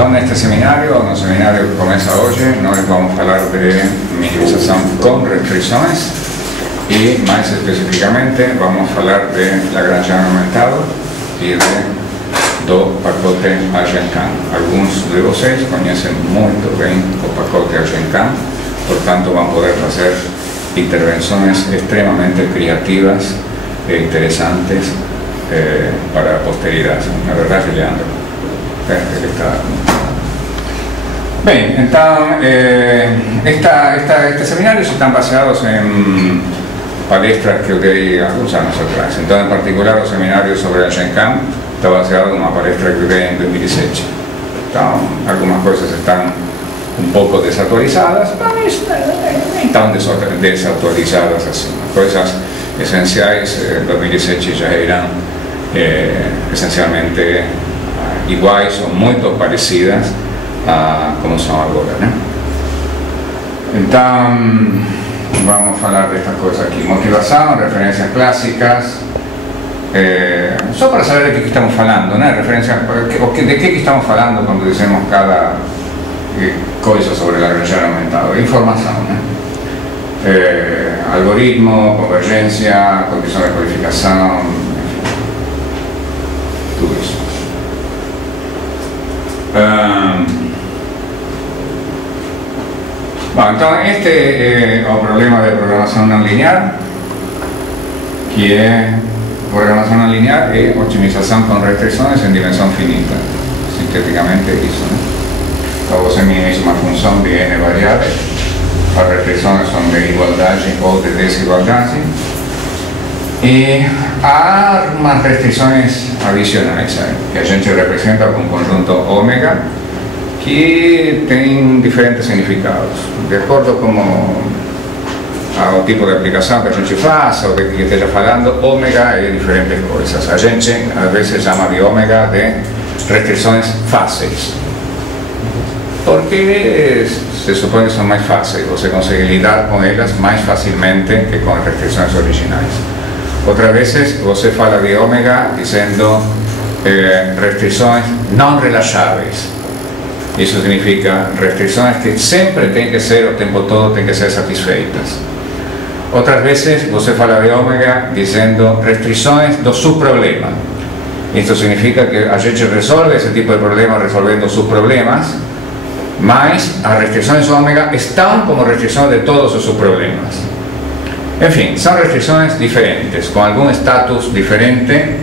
Então, neste seminário, no seminário que começa hoje, nós vamos falar de minimização com restrições e, mais especificamente, vamos falar de Lagrangiano aumentado e do pacote AgenCam. Alguns de vocês conhecem muito bem o pacote AgenCam, portanto, vão poder fazer intervenções extremamente criativas e interessantes para a posteridade. Na verdade, Leandro, ele está... Bem, então, estes seminários estão baseados em palestras que eu dei alguns anos atrás. Então, em particular, o seminário sobre a AgenCam está baseado em uma palestra que eu dei em 2007. Então, algumas coisas estão um pouco desatualizadas, mas nem tão desatualizadas assim. Coisas essenciais, em 2007 já eram essencialmente iguais ou muito parecidas a como são agora, né? Então, vamos falar desta coisa aqui. Motivação, referências clássicas. Só para saber de que estamos falando, né? De que estamos falando quando dizemos cada coisa sobre o Lagrangiano aumentado. Informação, né? Algoritmo, convergência, condição de qualificação, tudo isso. Bom, então este é o problema de programação não linear, que é programação não linear e otimização com restrições em dimensão finita. Sinteticamente é isso, né? Então você minimiza uma função de n variáveis, as restrições são de igualdade ou de desigualdade, e há umas restrições adicionais que a gente representa com um conjunto ômega que tem diferentes significados, de acordo com o tipo de aplicação que a gente faz ou de que esteja falando. Ômega é diferentes coisas. A gente às vezes chama de ômega de restrições fáceis, porque se supõe que são mais fáceis, você consegue lidar com elas mais facilmente que com as restrições originais. Outras vezes você fala de ômega dizendo restrições não relaxáveis. Isso significa restrições que sempre têm que ser, o tempo todo, têm que ser satisfeitas. Outras vezes você fala de ômega dizendo restrições do subproblema. Isso significa que a gente resolve esse tipo de problema resolvendo subproblemas, mas as restrições ômega estão como restrições de todos os subproblemas. Enfim, são restrições diferentes, com algum status diferente.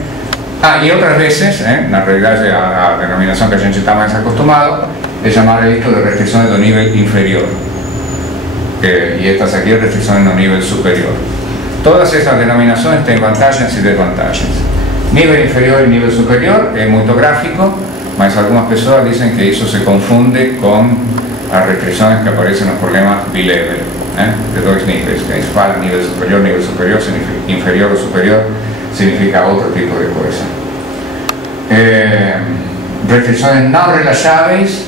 E outras vezes, na realidade, a denominação que a gente está mais acostumado é chamar isto de restrições do nível inferior. E estas aqui restrições no nível superior. Todas essas denominações têm vantagens e desvantagens. Nível inferior e nível superior é muito gráfico, mas algumas pessoas dizem que isso se confunde com as restrições que aparecem nos problemas bilevel, de dois níveis. Que se fala nível superior, inferior ou superior significa outro tipo de coisa. Restrições não relaxáveis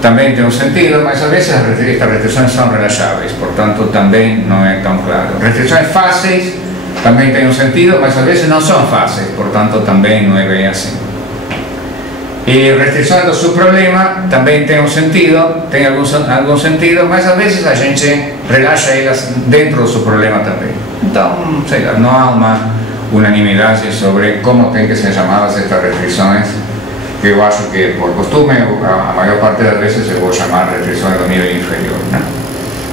também tem um sentido, mas às vezes estas restrições são relaxáveis, portanto também não é tão claro. Restrições fáceis também tem um sentido, mas às vezes não são fáceis, portanto também não é bem assim. E restrições do subproblema também tem um sentido, tem algum sentido, mas às vezes a gente relaxa elas dentro do subproblema também. Então, sei lá, não há uma unanimidade sobre como tem que ser chamadas estas restrições, que eu acho que, por costume, a maior parte das vezes eu vou chamar restrições do nível inferior, né?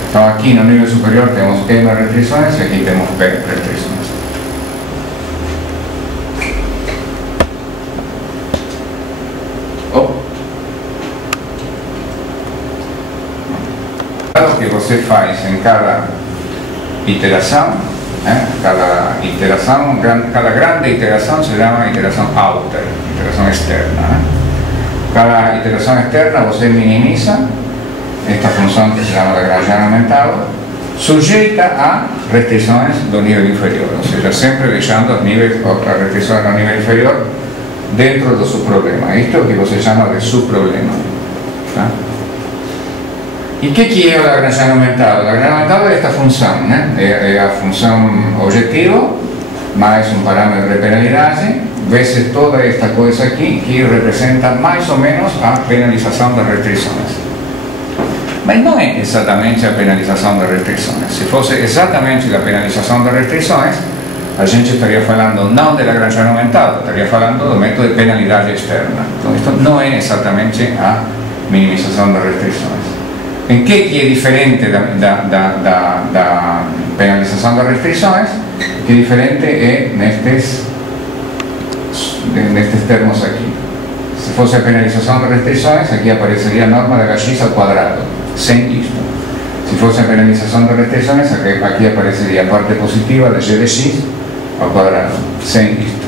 Então, aqui no nível superior temos M restrições e aqui temos P restrições. O que você faz em cada iteração, cada grande iteração se chama iteração outer, iteração externa. Cada iteração externa você minimiza esta função que se chama Lagrangiano aumentado, sujeita a restrições do nível inferior, ou seja, sempre deixando as restrições no nível inferior dentro do subproblema. Isto é o que você chama de subproblema. E o que é o Lagrangiano aumentado? O Lagrangiano aumentado é esta função, né? É a função objetivo mais um parâmetro de penalidade vezes toda esta coisa aqui que representa mais ou menos a penalização das restrições. Mas não é exatamente a penalização das restrições. Se fosse exatamente a penalização das restrições, a gente estaria falando não da Lagrangiano aumentado, estaria falando do método de penalidade externa. Então, isto não é exatamente a minimização das restrições. Em que é diferente da penalização das restrições? Que diferente é nestes termos aqui. Se fosse a penalização das restrições, aqui apareceria a norma da hx ao quadrado, sem isto. Se fosse a penalização das restrições, aqui apareceria a parte positiva da g de x ao quadrado, sem isto.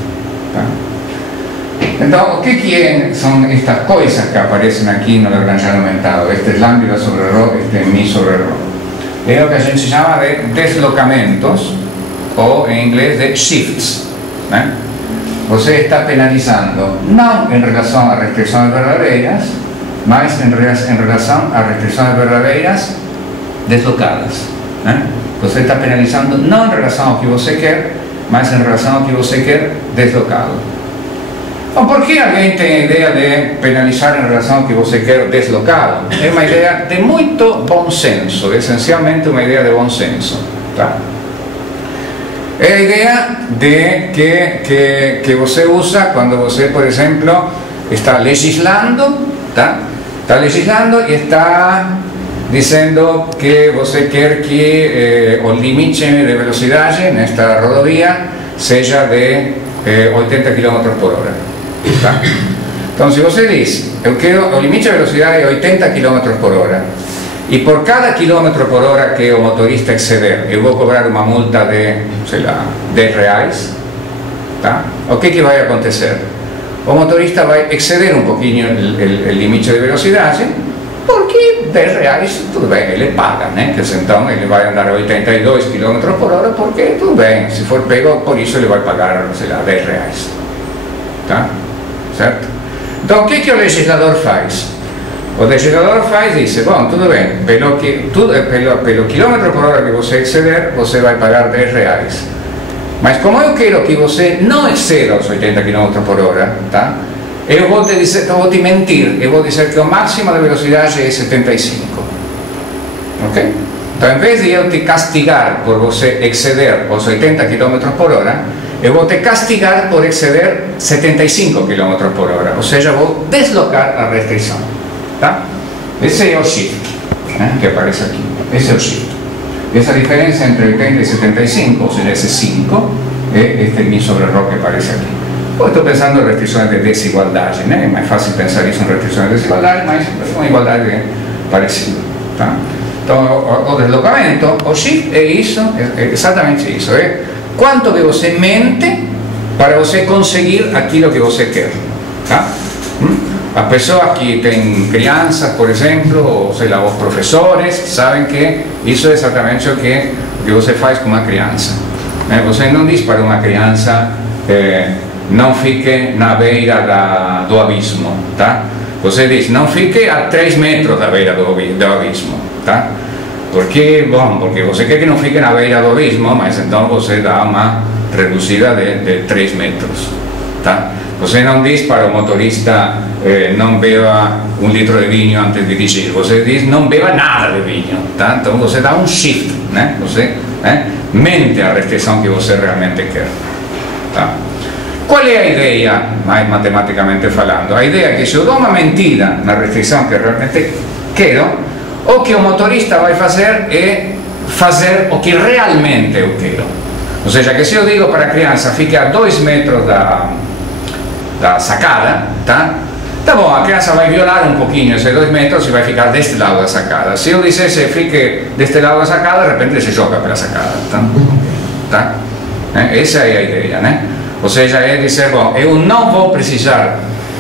Tá? Então, o que são estas coisas que aparecem aqui no Lagrangiano aumentado? Este es lambda sobre ρ, este es mi sobre ρ. É o que a gente chama de deslocamentos, ou em inglês de shifts. Né? Você está penalizando não em relação a restrições verdadeiras, mas em relação a restrições verdadeiras deslocadas. Né? Você está penalizando não em relação ao que você quer, mas em relação ao que você quer deslocado. Então, por que alguém tem a ideia de penalizar em relação ao que você quer deslocado? É uma ideia de muito bom senso, essencialmente uma ideia de bom senso. Tá? É a ideia de que você usa quando você, por exemplo, está legislando, tá? Está legislando e está dizendo que você quer que o limite de velocidade nesta rodovia seja de 80 km por hora. Tá? Então, se você diz, eu quero o limite de velocidade é 80 km por hora, e por cada quilômetro por hora que o motorista exceder, eu vou cobrar uma multa de, sei lá, 10 reais, tá? O que vai acontecer? O motorista vai exceder um pouquinho o limite de velocidade, porque 10 reais, tudo bem, ele paga, né? Então ele vai andar a 82 km por hora, porque tudo bem, se for pego, por isso ele vai pagar, sei lá, 10 reais. Tá? Certo? Então, o que o legislador faz? O legislador faz e diz, bom, tudo bem, pelo quilômetro por hora que você exceder, você vai pagar 10 reais. Mas como eu quero que você não exceda os 80 km por hora, tá? Eu vou te mentir, eu vou dizer que o máximo de velocidade é 75. Ok? Então, em vez de eu te castigar por você exceder os 80 km por hora, eu vou te castigar por exceder 75 km por hora, ou seja, vou deslocar a restrição. Tá? Esse é o shift, né, que aparece aqui. Esse é o shift. Essa diferença entre 80 e 75, ou seja, esse 5, é este mi sobre ρ que aparece aqui. Eu estou pensando em restrições de desigualdade, né? É mais fácil pensar isso em restrições de desigualdade, mas uma igualdade parecida. Tá? Então, o deslocamento, o shift é isso, é exatamente isso. É quanto que você mente para você conseguir aquilo que você quer. Tá? As pessoas que têm crianças, por exemplo, ou sei lá, os professores, sabem que isso é exatamente o que você faz com uma criança. Né? Você não diz para uma criança não fique na beira do abismo. Tá? Você diz, não fique a 3 metros da beira do abismo. Tá? Porque você quer que não fique na beira do abismo, mas então você dá uma reduzida de 3 metros. Tá? Você não diz para o motorista não beba 1 litro de vinho antes de dirigir, você diz não beba nada de vinho. Tá? Então você dá um shift, né? Você mente a restrição que você realmente quer. Tá? Qual é a ideia, mais matematicamente falando? A ideia é que se eu dou uma mentira na restrição que realmente quero, o que o motorista vai fazer é fazer o que realmente eu quero. Ou seja, que se eu digo para a criança fique a 2 metros da sacada, tá bom, a criança vai violar um pouquinho esses 2 metros e vai ficar deste lado da sacada. Se eu dissesse fique deste lado da sacada, de repente se joga pela sacada. Tá? Essa é a ideia, né? Ou seja, é dizer, bom, eu não vou precisar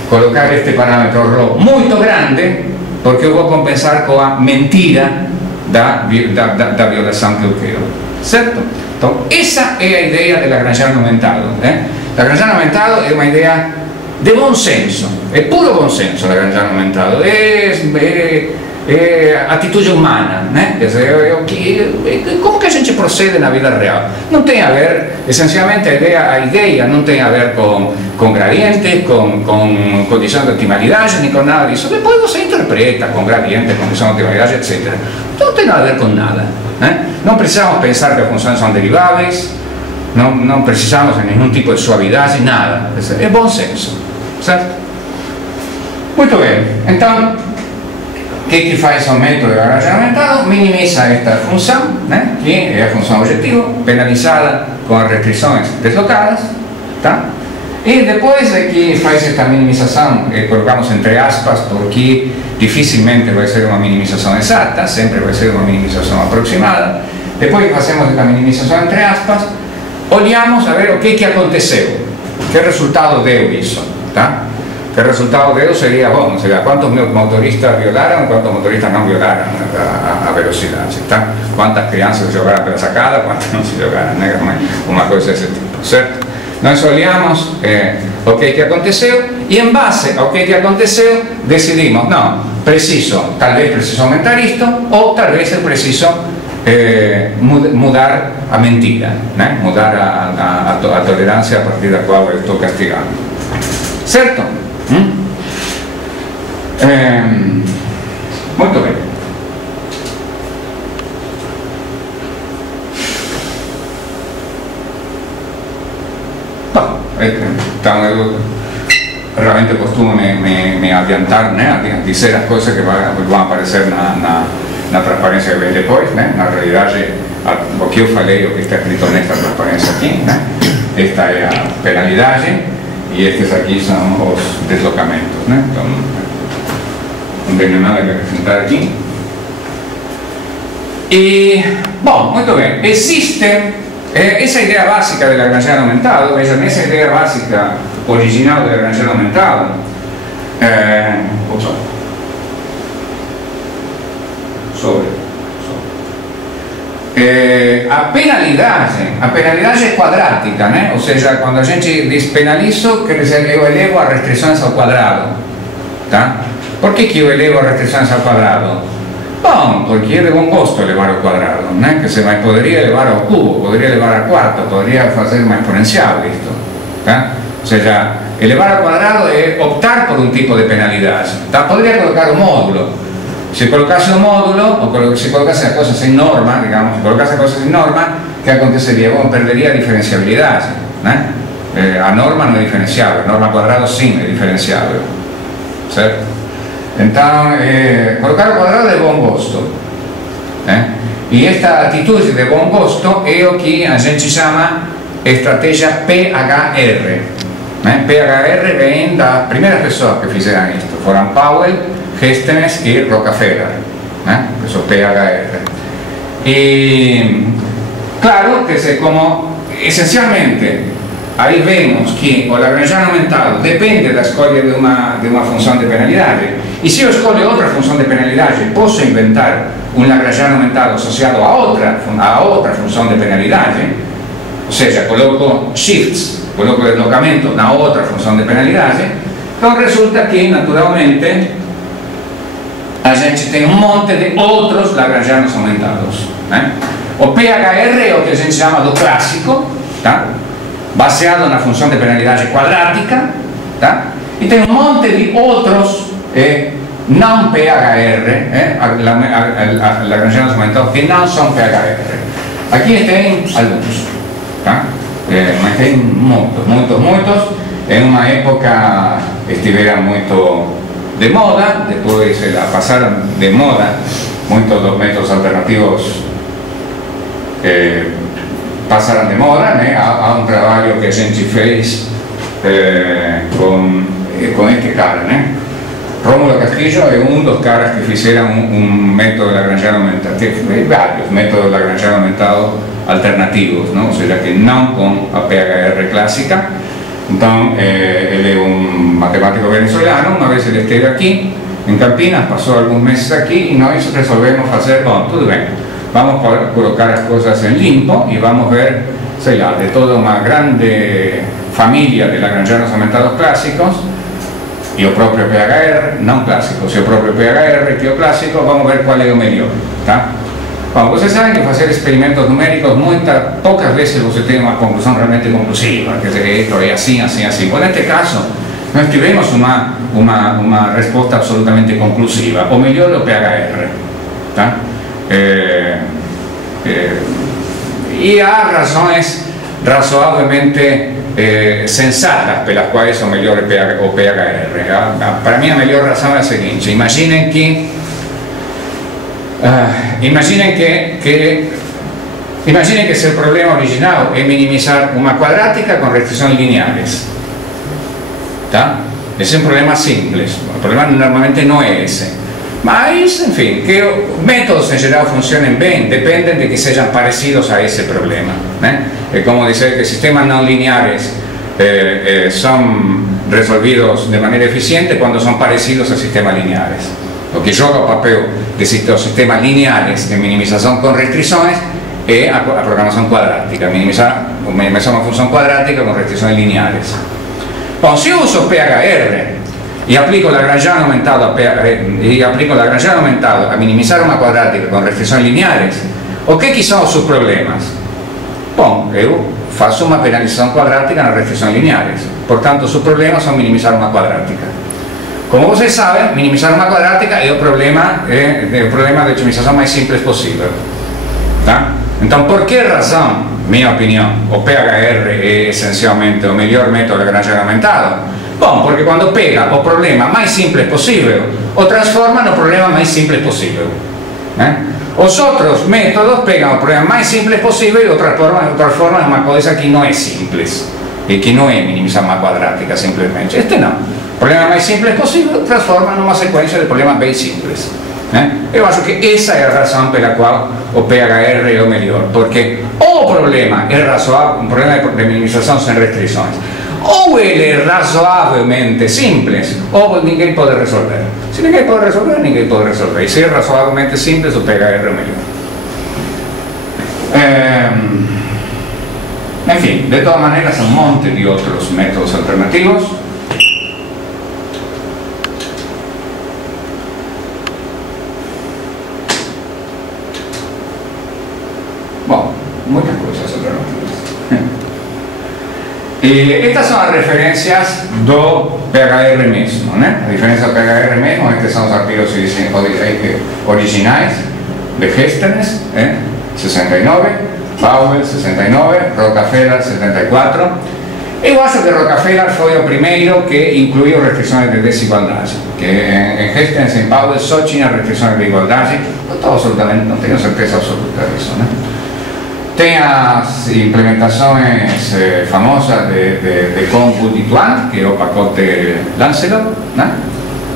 colocar este parâmetro ρ muito grande, porque eu vou compensar com a mentira da violação que eu quero. Certo? Então, essa é a ideia de Lagrangiano aumentado. Lagrangiano aumentado é uma ideia de bom senso, é puro bom senso Lagrangiano aumentado. atitude humana, né? Quer dizer, como que a gente procede na vida real? Não tem a ver, essencialmente a ideia não tem a ver com gradiente, com condição de otimalidade, nem com nada disso. Depois você interpreta com gradiente, condição de otimalidade, etc. Não tem nada a ver com nada, né? Não precisamos pensar que as funções são deriváveis, não precisamos de nenhum tipo de suavidade, nada. É bom senso, certo? Muito bem, então, o que faz o método de Lagrangiano aumentado? Minimiza esta função, né? Que é a função objetivo, penalizada com as restrições deslocadas, tá? E depois é que faz esta minimização, colocamos entre aspas, porque dificilmente vai ser uma minimização exata, sempre vai ser uma minimização aproximada. Depois que fazemos esta minimização entre aspas, olhamos a ver o que aconteceu, que resultado deu isso, tá? Que resultado deu seria, bom, seria quantos motoristas violaram, quantos motoristas não violaram a velocidade, tá? Quantas crianças jogaram pela sacada, quantas não se jogaram, né? Uma coisa desse tipo, certo? Nós olhamos o que aconteceu e em base ao que aconteceu decidimos, não, talvez preciso aumentar isto ou talvez eu preciso mudar a mentira, né? Mudar a tolerância a partir da qual eu estou castigando, certo? Muito bem. Bom, então eu realmente costumo me adiantar, né, a dizer as coisas que vão aparecer na transparência que vem depois, né? Na realidade, o que eu falei, o que está escrito nesta transparência aqui, né? Esta é a penalidade e estes aqui são os deslocamentos, né? Então, não tenho nada que acrescentar aqui. E, bom, muito bem, existe essa ideia básica de Lagrangiano aumentado, vejam, essa ideia básica original de Lagrangiano aumentado, a penalidade é quadrática, né? Ou seja, quando a gente diz penalizo, quer dizer eu elevo as restrições ao quadrado, tá? Por que eu elevo as restrições ao quadrado? Bom, porque é de bom gosto elevar ao quadrado, né? Que se mais poderia elevar ao cubo, poderia elevar a quarto, poderia fazer uma exponencial isto, tá? Ou seja, elevar ao quadrado é optar por um tipo de penalidade, tá? Poderia colocar o módulo. Se colocasse o módulo, ou se colocasse a coisa sem norma, digamos, se colocasse a coisa sem norma, que aconteceria? Bom, perderia a diferenciabilidade, né? A norma não é diferenciável, a norma ao quadrado sim é diferenciável, certo? Então, colocar o quadrado é de bom gosto, né? E esta atitude de bom gosto é o que a gente chama estratégia PHR, né? PHR vem das primeiras pessoas que fizeram isto, foram Powell, Hestenes e Rockefeller, né? Isso PHR. E claro que se como essencialmente aí vemos que o Lagrangiano aumentado depende da escolha de uma função de penalidade, e se eu escolho outra função de penalidade posso inventar um Lagrangiano aumentado associado a outra função de penalidade, ou seja, coloco shifts, coloco deslocamento na outra função de penalidade. Então resulta que naturalmente a gente tem um monte de outros Lagrangianos aumentados, né? O PHR é o que a gente chama do clássico, tá? Baseado na função de penalidade quadrática, tá? E tem um monte de outros não PHR, Lagrangianos aumentados que não são PHR. Aqui tem alguns, tá? Mas tem muitos. Em uma época estiveram muito de moda, depois passaram de moda, muitos dos métodos alternativos passaram de moda, né? Há um trabalho que a gente fez com este cara, né? Rómulo Castillo é um dos caras que fizeram um método Lagrangiano aumentado, vários métodos Lagrangiano aumentados alternativos, não? Ou seja, que não com a PHR clássica. Então, ele é um matemático venezuelano. Uma vez ele esteve aqui em Campinas, passou alguns meses aqui e nós resolvemos fazer, bom, tudo bem, vamos colocar as coisas em limpo e vamos ver, sei lá, de toda uma grande família de Lagrangianos aumentados clássicos, e o próprio PHR, não clássico. Se o próprio PHR que o clássico, vamos ver qual é o melhor, tá? Bom, vocês sabem que fazer experimentos numéricos poucas vezes você tem uma conclusão realmente conclusiva, quer dizer, é assim, assim, assim. Bom, neste caso, nós tivemos uma resposta absolutamente conclusiva. O melhor é o PHR, tá? E há razões razoavelmente sensatas pelas quais o melhor é o PHR. Para mim a melhor razão é a seguinte: imaginem que se o problema original é minimizar uma quadrática com restrições lineares, tá? Esse é um problema simples. O problema normalmente não é esse. Mas, enfim, que métodos em geral funcionem bem dependem de que sejam parecidos a esse problema, né? É como dizer que sistemas não lineares são resolvidos de maneira eficiente quando são parecidos a sistemas lineares. O que joga o papel de sistemas lineares em minimização com restrições é a programação quadrática, minimizar uma função quadrática com restrições lineares. Bom, se eu uso PHR e aplico Lagrangiano aumentado a minimizar uma quadrática com restrições lineares, o que são os seus problemas? Bom, eu faço uma penalização quadrática nas restrições lineares, portanto os seus problemas são minimizar uma quadrática. Como vocês sabem, minimizar uma quadrática é o problema de otimização mais simples possível, tá? Então, por que razão, minha opinião, o PHR é essencialmente o melhor método de Lagrangiano aumentado? Bom, porque quando pega o problema mais simples possível, o transforma no problema mais simples possível, né? Os outros métodos pegam o problema mais simples possível e o transformam em uma coisa que não é simples e que não é minimizar uma quadrática simplesmente. Este não. O problema mais simples possível transforma numa sequência de problemas bem simples, né? Eu acho que essa é a razão pela qual o PHR é o melhor, porque ou o problema é razoável, um problema de minimização sem restrições, ou ele é razoavelmente simples, ou ninguém pode resolver. Se ninguém pode resolver, ninguém pode resolver. E se é razoavelmente simples, o PHR é o melhor. Enfim, de todas maneiras, há um monte de outros métodos alternativos. Bom, muitas coisas alternativas. E estas são as referências do PHR mesmo, né? A diferença do PHR mesmo, estes são os artigos originais de Hestenes, 69, Powell, 69, Rockefeller, 74. Eu acho que Rockefeller foi o primeiro que incluiu restrições de desigualdade, que em Hestenes e em Powell só tinha restrições de igualdade, não tenho certeza absoluta disso, né? Tem as implementações famosas de Comput-Dituan, que é o pacote Lancelot, né?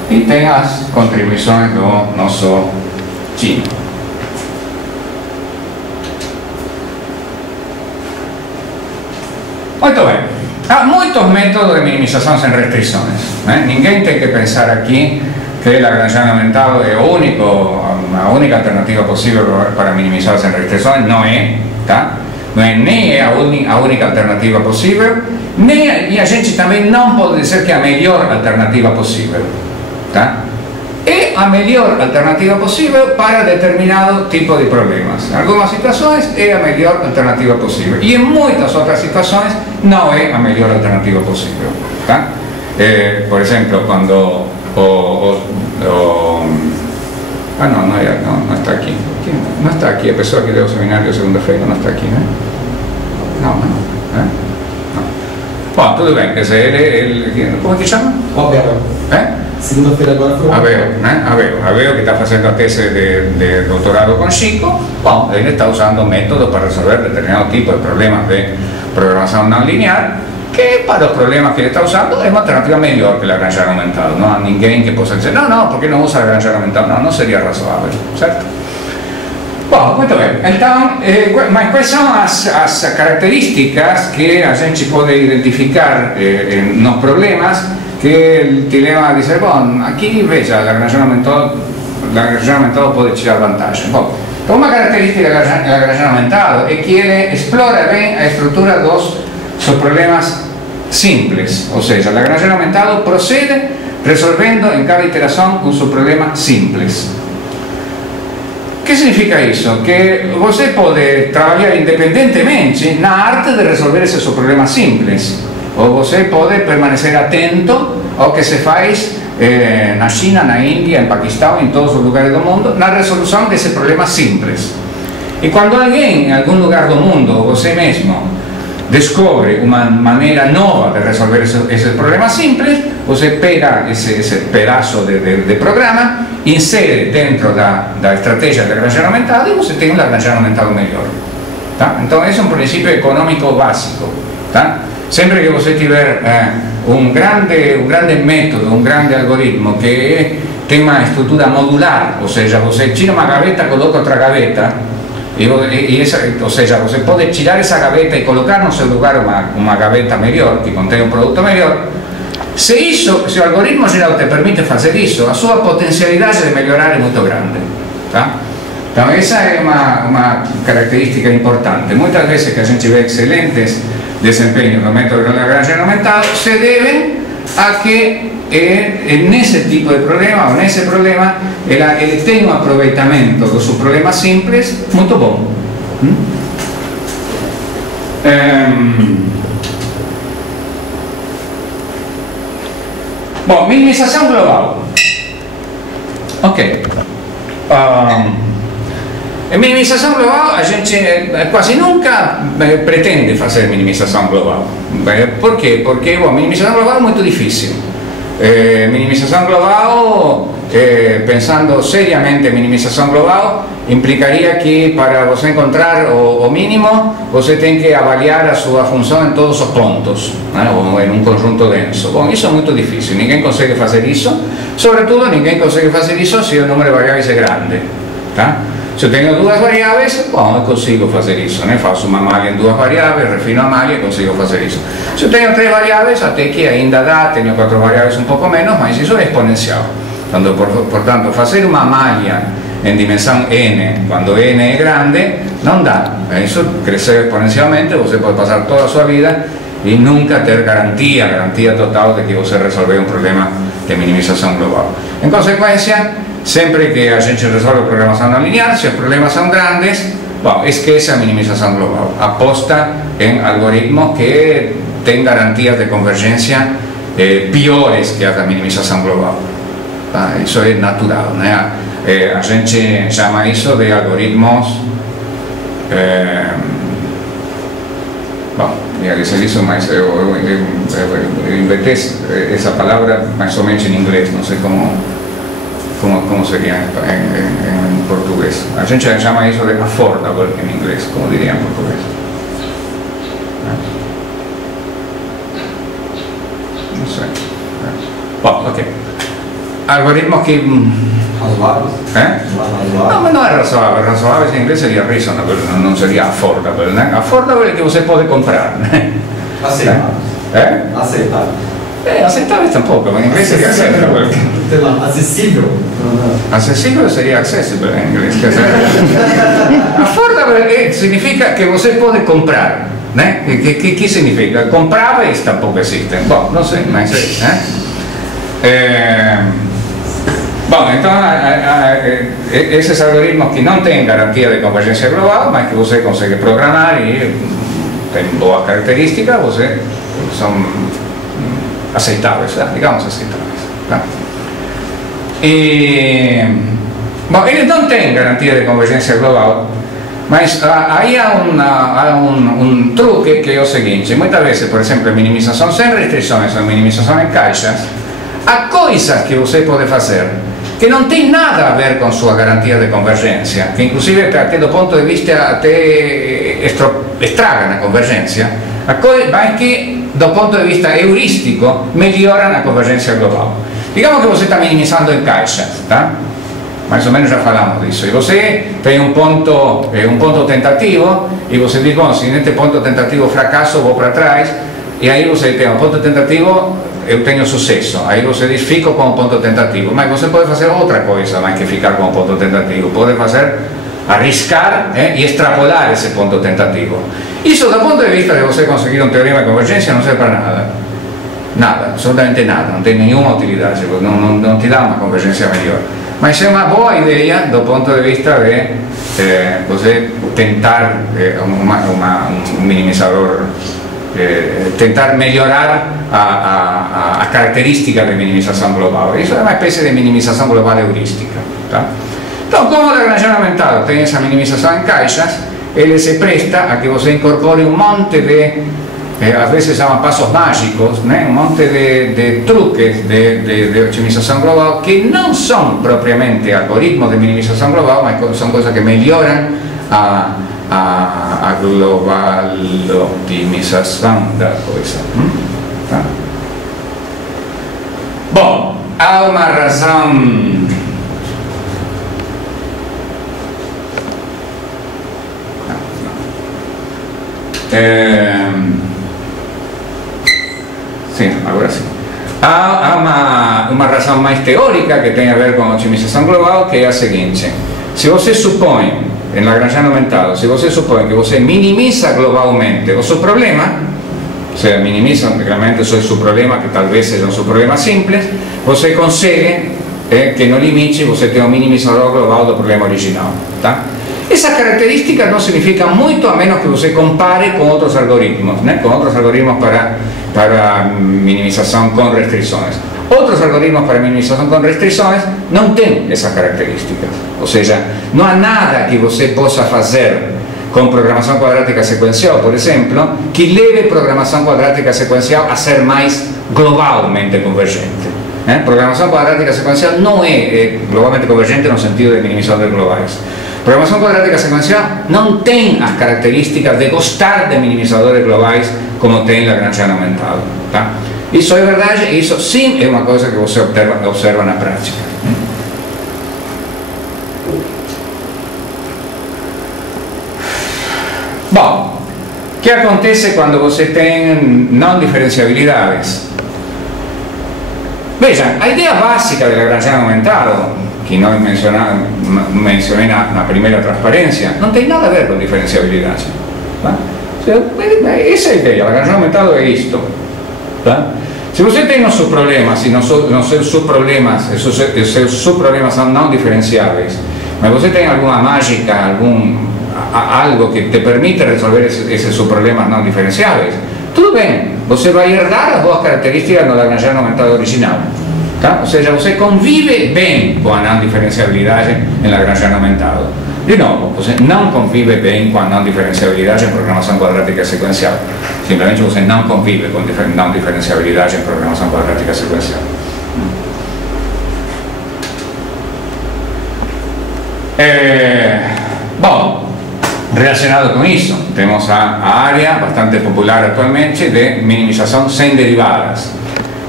E tem as contribuições do nosso time. Muito bem. Há muitos métodos de minimização sem restrições, né? Ninguém tem que pensar aqui que o Lagrangiano aumentado é a única alternativa possível para minimizar sem restrições. Não é, tá? Não é nem a única alternativa possível, e a gente também não pode dizer que é a melhor alternativa possível, tá? É a melhor alternativa possível para determinado tipo de problemas. Em algumas situações é a melhor alternativa possível, e em muitas outras situações não é a melhor alternativa possível, tá? Por exemplo, quando não está aqui. Não está aqui, a pessoa que deu o seminário segunda-feira não está aqui, né? Não. Bom, tudo bem, quer dizer, ele como é que chama? Abel. Segunda-feira agora foi o Abel, né? Abel, que está fazendo a tese de doutorado com Chico. Bom, ele está usando métodos para resolver determinado tipo de problemas de programação não linear, que para os problemas que ele está usando é uma alternativa melhor que o Lagrangiano aumentado. Não há ninguém que possa dizer, não, porque não usa o Lagrangiano aumentado? Não seria razoável, certo? Bom, muito bem. Então, mas quais são as características que a gente pode identificar nos problemas que ele te leva a dizer, bom, aqui veja, o Lagrangiano aumentado pode tirar vantagem. Bom, então uma característica do Lagrangiano aumentado é que ele explora bem a estrutura dos seus problemas simples, ou seja, o Lagrangiano aumentado procede resolvendo em cada iteração os seus problemas simples. O que significa isso? Que você pode trabalhar independentemente na arte de resolver esses seus problemas simples, ou você pode permanecer atento ao que se faz na China, na Índia, em Paquistão, em todos os lugares do mundo, na resolução desses problemas simples. E quando alguém em algum lugar do mundo, ou você mesmo, descobre uma maneira nova de resolver esses problemas simples, você pega esse pedaço de programa, insere dentro da estratégia de Lagrangiano aumentado e você tem um Lagrangiano aumentado melhor. Tá? Então esse é um princípio econômico básico. Tá? Sempre que você tiver um grande método, um grande algoritmo que tem uma estrutura modular, ou seja, você tira uma gaveta, coloca outra gaveta, ou seja, você pode tirar essa gaveta e colocar no seu lugar uma gaveta melhor, que contém um produto melhor. Se o algoritmo geral te permite fazer isso, a sua potencialidade de melhorar é muito grande. Tá? Então essa é uma característica importante. Muitas vezes que a gente vê excelentes desempenhos no método de Lagrangiano aumentado se devem a que nesse tipo de problema, ou nesse problema, ele tem um aproveitamento dos seus problemas simples muito bom. Bom, minimização global. Ok. Minimização global, a gente quase nunca pretende fazer minimização global. Por quê? Porque a minimização global é muito difícil. Minimização global, pensando seriamente em minimização global, implicaria que para você encontrar o mínimo, você tem que avaliar a sua função em todos os pontos, né? Ou em um conjunto denso. Bom, isso é muito difícil, ninguém consegue fazer isso, sobretudo ninguém consegue fazer isso se o número de variáveis é grande. Tá? Se eu tenho duas variáveis, bom, eu consigo fazer isso, né? Faço uma malha em duas variáveis, refino a malha e consigo fazer isso. Se eu tenho três variáveis, até que ainda dá, tenho quatro variáveis um pouco menos, mas isso é exponencial. Então, portanto, fazer uma malha em dimensão n, quando n é grande, não dá. Isso cresceu exponencialmente, você pode passar toda a sua vida e nunca ter garantia total de que você resolveu um problema de minimização global. Em consequência, sempre que a gente resolve a programação não linear, se os problemas são grandes, bom, esquece a minimização global. Aposta em algoritmos que têm garantias de convergência piores que as da minimização global. Tá? Isso é natural, né? A gente chama isso de algoritmos... bom, ia dizer isso, mas eu inventei essa palavra mais ou menos em inglês, não sei como seria em português. A gente chama isso de affordable em inglês, como diria em português. Não sei. Bom, ok. Algoritmos que... Razoáveis? Não, mas não é razoável. Razoável em inglês seria reasonable, não seria affordable, né? Affordable é que você pode comprar, né? Aceitável. Aceitável. Aceitável tampouco, mas em inglês seria acessível. Acessível? Acessível seria accessible em inglês. Affordable significa que você pode comprar, né? Que significa? Compráveis tampouco existem. Bom, não sei, mas... Bom, então, esses algoritmos que não têm garantia de convergência global, mas que você consegue programar e tem boas características, são aceitáveis, digamos aceitáveis. Tá? Bom, eles não têm garantia de convergência global, mas aí há um truque que é o seguinte: muitas vezes, por exemplo, em minimização sem restrições ou minimização em caixas, há coisas que você pode fazer que não tem nada a ver com sua garantia de convergência, que inclusive até do ponto de vista até estragam a convergência, mas que do ponto de vista heurístico melhoram a convergência global. Digamos que você está minimizando em caixas, tá? Mais ou menos já falamos disso. E você tem um ponto tentativo e você diz, bom, se neste ponto tentativo fracasso, vou para trás, e aí você tem um ponto tentativo, eu tenho sucesso. Aí você diz, fico com o ponto tentativo, mas você pode fazer outra coisa mais que ficar com o ponto tentativo. Pode fazer, arriscar e extrapolar esse ponto tentativo. Isso, do ponto de vista de você conseguir um teorema de convergência, não serve para nada. nada, absolutamente nada, não tem nenhuma utilidade, não te dá uma convergência melhor. Mas é uma boa ideia do ponto de vista de você tentar um minimizador, tentar melhorar a característica de minimização global. Isso é uma espécie de minimização global heurística. Tá? Então, como o Lagrangiano aumentado tem essa minimização em caixas, ele se presta a que você incorpore um monte de, às vezes chamam passos mágicos, né? Um monte de truques de otimização global que não são propriamente algoritmos de minimização global, mas são coisas que melhoram a global optimização da coisa. Tá? Bom, há uma razão sim, agora sim. Há uma razão mais teórica que tem a ver com a otimização global, que é a seguinte: se você supõe, em Lagrangiano aumentado, se você supõe que você minimiza globalmente o seu problema, ou seja, minimiza realmente o seu problema, que talvez seja um seu problema simples, você consegue que no limite você tenha um minimizador global do problema original. Tá? Essa característica não significa muito a menos que você compare com outros algoritmos, né? Com outros algoritmos para minimização com restrições. Outros algoritmos para minimização com restrições não têm essas características. Ou seja, não há nada que você possa fazer com programação quadrática sequencial, por exemplo, que leve programação quadrática sequencial a ser mais globalmente convergente. Programação quadrática sequencial não é globalmente convergente no sentido de minimizadores globais. Programação quadrática sequencial não tem as características de gostar de minimizadores globais como tem Lagrangiano aumentado. Tá? Isso é verdade, e isso sim é uma coisa que você observa na prática. Bom, o que acontece quando você tem não diferenciabilidades? Veja, a ideia básica de Lagrangiano aumentado, que não mencionei na primeira transparência, não tem nada a ver com diferenciabilidade. Tá? Essa é a ideia, Lagrangiano aumentado é isto. Tá? Se você tem os seus problemas, e os seus subproblemas são não diferenciáveis, mas você tem alguma mágica, algo que te permite resolver esses subproblemas não diferenciáveis, tudo bem, você vai herdar as boas características do Lagrangiano aumentado original. Tá? Ou seja, você convive bem com a não diferenciabilidade em Lagrangiano aumentado. De novo, você não convive bem com a não diferenciabilidade em programação quadrática sequencial. Simplesmente você não convive com não diferenciabilidade em programação quadrática sequencial. Bom, relacionado com isso, temos a área bastante popular atualmente de minimização sem derivadas.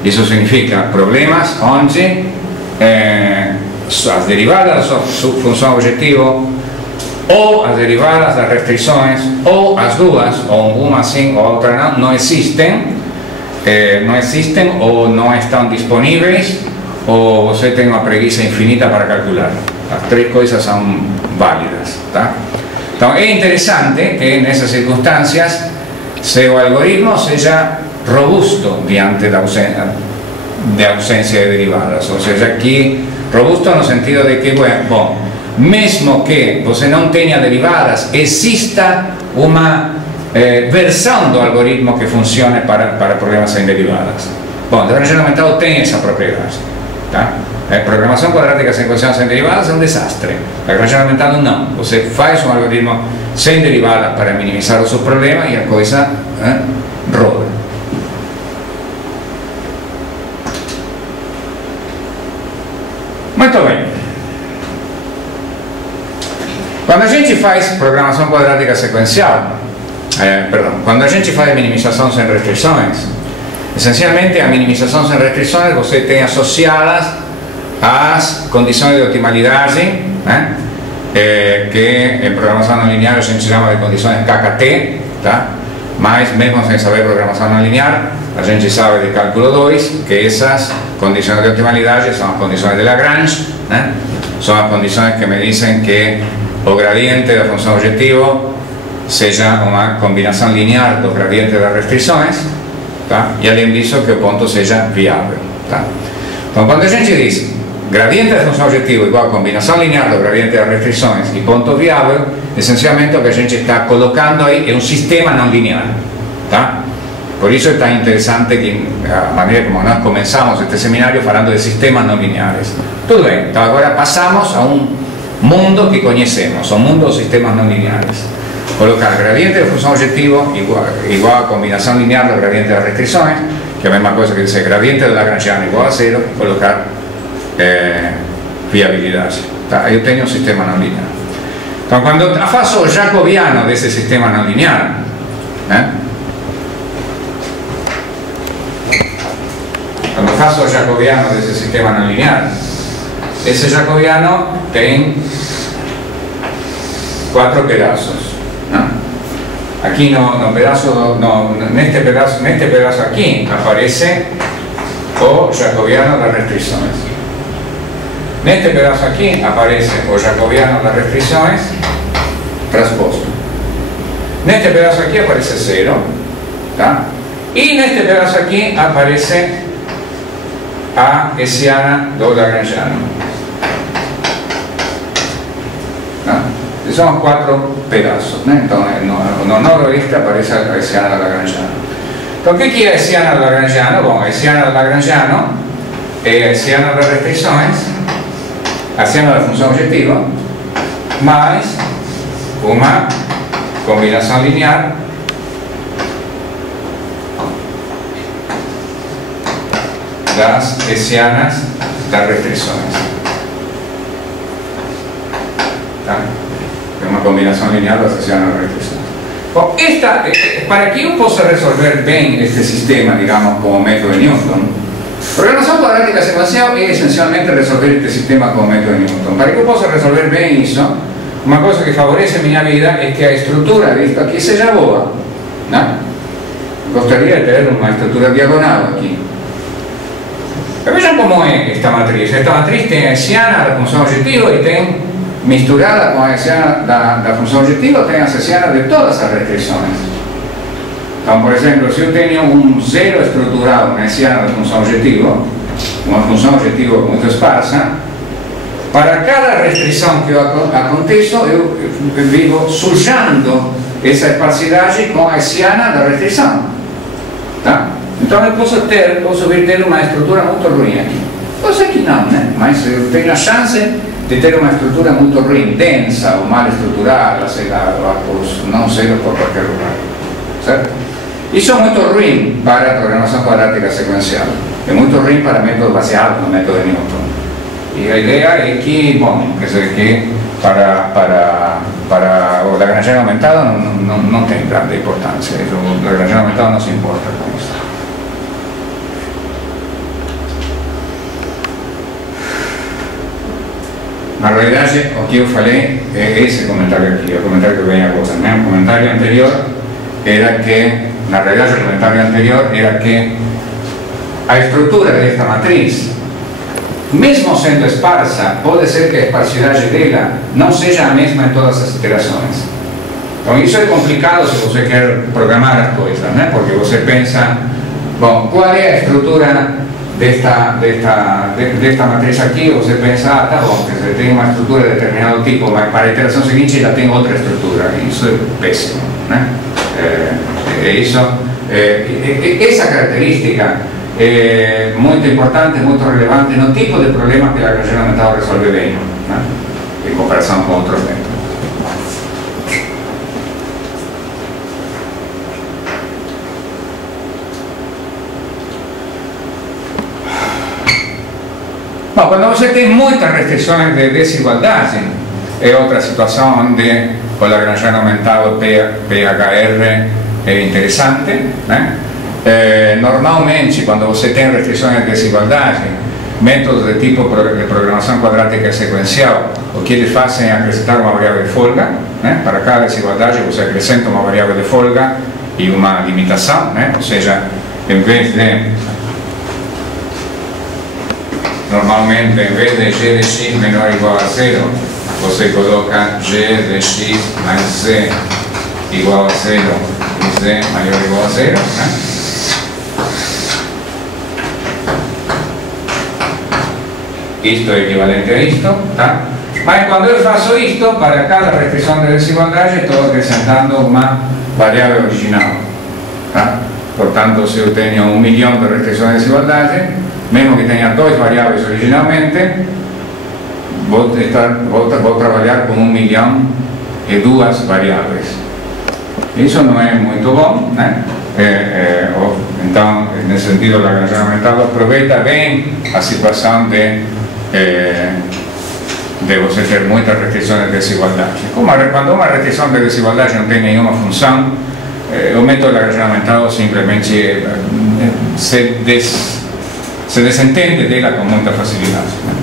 Isso significa problemas onde as derivadas da sua função objetivo, ou as derivadas das restrições, ou as duas, ou uma sim ou outra não existem, ou não estão disponíveis, ou você tem uma preguiça infinita para calcular. As três coisas são válidas. Tá? Então é interessante que nessas circunstâncias seu algoritmo seja robusto diante da ausência de derivadas, ou seja, aqui robusto no sentido de que, bom, mesmo que você não tenha derivadas, exista uma versão do algoritmo que funcione para problemas sem derivadas. Bom, o Lagrangiano aumentado tem essa propriedade. Tá? Programação quadrática sequencial sem derivadas é um desastre. Lagrangiano aumentado não. Você faz um algoritmo sem derivadas para minimizar o seu problema e a coisa roda. Muito bem. Quando a gente faz programação quadrática sequencial, quando a gente faz minimização sem restrições, essencialmente a minimização sem restrições você tem associadas as condições de optimalidade, né? Que em programação não linear a gente chama de condições KKT, tá? Mas mesmo sem saber programação não linear, a gente sabe de cálculo 2 que essas condições de optimalidade são as condições de Lagrange, né? São as condições que me dizem que o gradiente da função objetivo seja uma combinação linear dos gradientes das restrições, tá? tá? E além disso que o ponto seja viável, tá? Então quando a gente diz gradiente da função objetiva igual a combinação linear do gradiente das restrições e ponto viável, essencialmente o que a gente está colocando aí é um sistema não linear, tá? Por isso é tão interessante que a maneira como nós começamos este seminário falando de sistemas não lineares. Tudo bem, então agora passamos a um mundo que conhecemos, o mundo dos sistemas não lineares. Colocar gradiente de função objetiva igual a combinação linear do gradiente das restrições, que é a mesma coisa que dizer gradiente do Lagrangiano igual a zero, e colocar viabilidade. Tá? Eu tenho um sistema não linear. Então, quando faço o jacobiano desse sistema não linear, né? Quando faço o jacobiano desse sistema não linear, esse jacobiano tem 4 pedaços. Aqui neste pedaço aqui aparece o jacobiano das restrições. Neste pedaço aqui aparece o jacobiano das restrições transposto. Neste pedaço aqui aparece 0, tá? E neste pedaço aqui aparece a hessiana do Lagrangiano. São 4 pedaços, né? Então no noroeste aparece a hessiana do Lagrangiano. Então o que é a hessiana do Lagrangiano? Bom, a hessiana do Lagrangiano é a hessiana das restrições, a hessiana da função objetiva, mais uma combinação linear das hessianas das restrições. Tá? É uma combinação linear das hessianas das restrições. Bom, para que eu possa resolver bem este sistema, digamos, com o método de Newton, programação quadrática sequencial é essencialmente resolver este sistema com o método de Newton. Para que eu possa resolver bem isso, uma coisa que favorece a minha vida é que a estrutura disto aqui seja boa, né? Gostaria de ter uma estrutura diagonal aqui. Vejam como é esta matriz. Esta matriz tem a hessiana da função objetiva e tem, misturada com a hessiana da função objetiva, tem as hessianas de todas as restrições. Então, por exemplo, se eu tenho um zero estruturado na hessiana da função objetiva, uma função objetiva muito esparsa, para cada restrição que eu aconteço, eu vivo sujando essa esparsidade com a hessiana da restrição. Tá? Então eu posso vir ter uma estrutura muito ruim aqui. Pode ser que não, né? Mas eu tenho a chance de ter uma estrutura muito ruim, densa ou mal estruturada, sei lá, não sei por qualquer lugar. Certo? Isso é muito ruim para a programação quadrática sequencial. É muito ruim para método baseado no método de Newton. E a ideia é que, bom, quer dizer que para o Lagrangiano aumentado não tem grande importância. O Lagrangiano aumentado não se importa com isso. Na realidade, o que eu falei é esse comentário aqui, o comentário que vem agora, né? O comentário anterior era que, na realidade, o comentário anterior era que a estrutura desta matriz, mesmo sendo esparsa, pode ser que a esparsidade dela não seja a mesma em todas as iterações. Então isso é complicado se você quer programar as coisas, né? Porque você pensa, bom, qual é a estrutura desta matriz aqui? Você pensa, tá bom, quer dizer, tem uma estrutura de determinado tipo, mas para a iteração seguinte ela tem outra estrutura. Isso é péssimo, né? Essa característica é muito importante, muito relevante no tipo de problema que o Lagrangiano aumentado resolve bem, né? Em comparação com outros métodos. Bom, quando você tem muitas restrições de desigualdade, é outra situação onde o Lagrangiano aumentado PHR é interessante, né? Normalmente, quando você tem restrições de desigualdade, métodos de tipo de programação quadrática sequencial, o que eles fazem é acrescentar uma variável de folga, né? Para cada desigualdade você acrescenta uma variável de folga e uma limitação, né? Ou seja, em vez de, normalmente, em vez de g de x menor ou igual a 0, você coloca g de x mais z igual a 0 e z maior ou igual a 0, né? isto é equivalente a isto, tá? Mas quando eu faço isto, para cada restrição de desigualdade, estou acrescentando uma variável original, tá? Portanto, se eu tenho 1 milhão de restrições de desigualdade, mesmo que tenha 2 variáveis originalmente, vou trabalhar com 1 milhão e 2 variáveis. Isso não é muito bom, né? Então, nesse sentido, o Lagrangiano aumentado aproveita bem a situação de você ter muitas restrições de desigualdade. Quando uma restrição de desigualdade não tem nenhuma função, o método Lagrangiano aumentado simplesmente se desentende dela com muita facilidade, né?